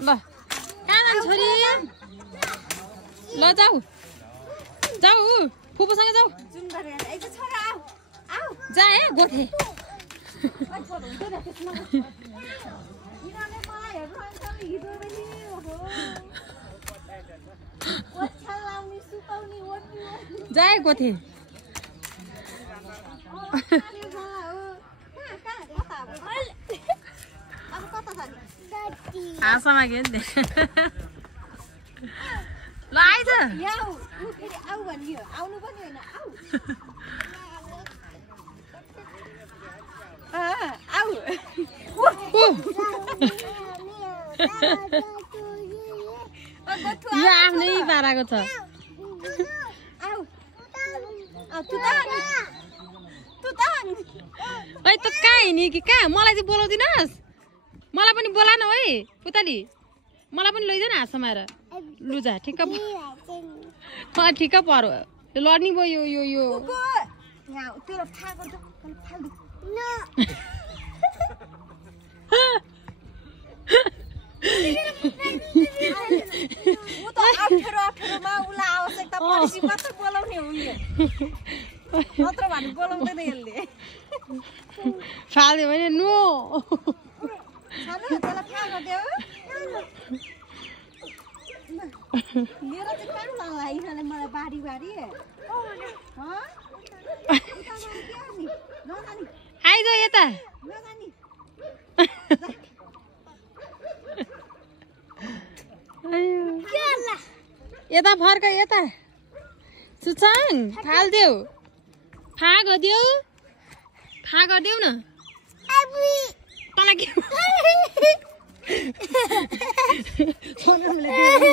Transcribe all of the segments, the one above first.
ल कहाँ जानु छोरी ल जाऊ जाऊ फुपूसँग जाऊ जा है गोथे जाए गोथे आसामा के नि ल आइज यो आफ्नै पाराको छ है त कहाँ हिँड्ने कि कहाँ मलाई चाहिँ बोलाउँदिनस् मलाई पनि बोला न है पुतली मलाई पनि लैजाऊ न हाँसमाएर लुजा ठिक्क ठिक्क पर्यो लड्ने भयो यो फाल्यो भने नो आइज यता यता फर्क यता सुचाङ फाल्देऊ फा गरिदेऊ न तँलाई के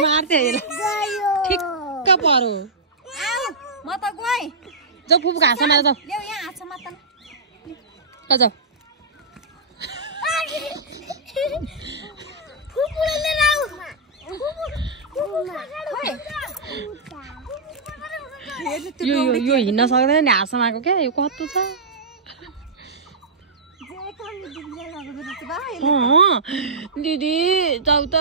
मार्थे ठिक्क पर्यो म त गएँ जाऊ फुपू घाँसमा जाऊ जाऊ यो हिँड्न सक्दैन नि हाँसमाको क्या यो कस्तो छ दिदी जाऊ त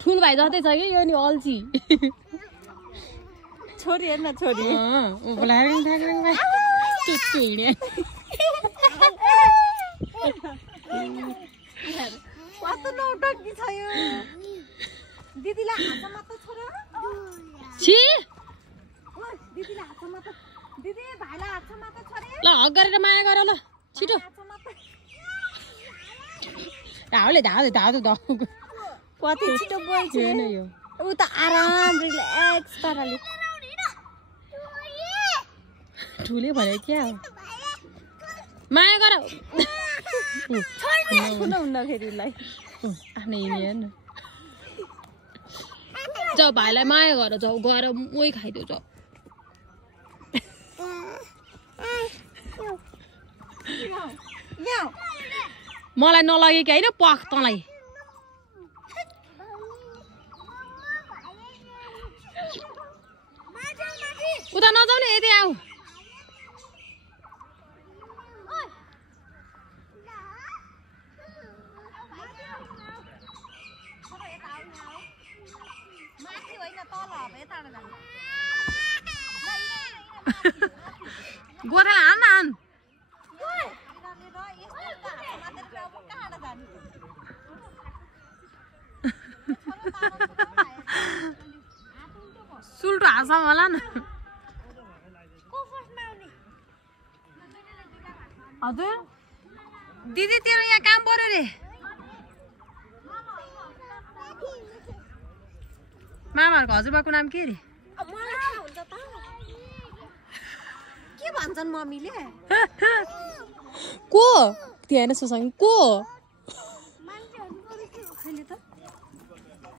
ठुल भाइ जस्तै छ कि यो नि अल्छी छोरी हेर्न छोरी कस्तो नौटंकी छ यो दिदीलाई हातमा त छोरा छी दिदीलाई हातमा त दिदी भाइलाई हातमा त छोरे ल हक गरेर माया गर ल छिटो धाउले कति छिटो बोल्छ हैन यो उ त आराम रिल्याक्स पाराले ठुले भने क्या हो माया गर हुन्न फेरिलाई आफ्नै हिँड्ने जाऊ भाइलाई माया गर जाऊ गएर मोही खाइदेऊ जाऊ मलाई नलगे कि होइन पख तँलाई उता नजाऊ नि यतै आऊ गोठाला हान सुल्टो हाँसमा होला न हजुर दिदी तेरो यहाँ काम पर्यो रे मामाहरूको हजुरबाको नाम के रे के भन्छन् मम्मीले को त्यहाँ सुसँग को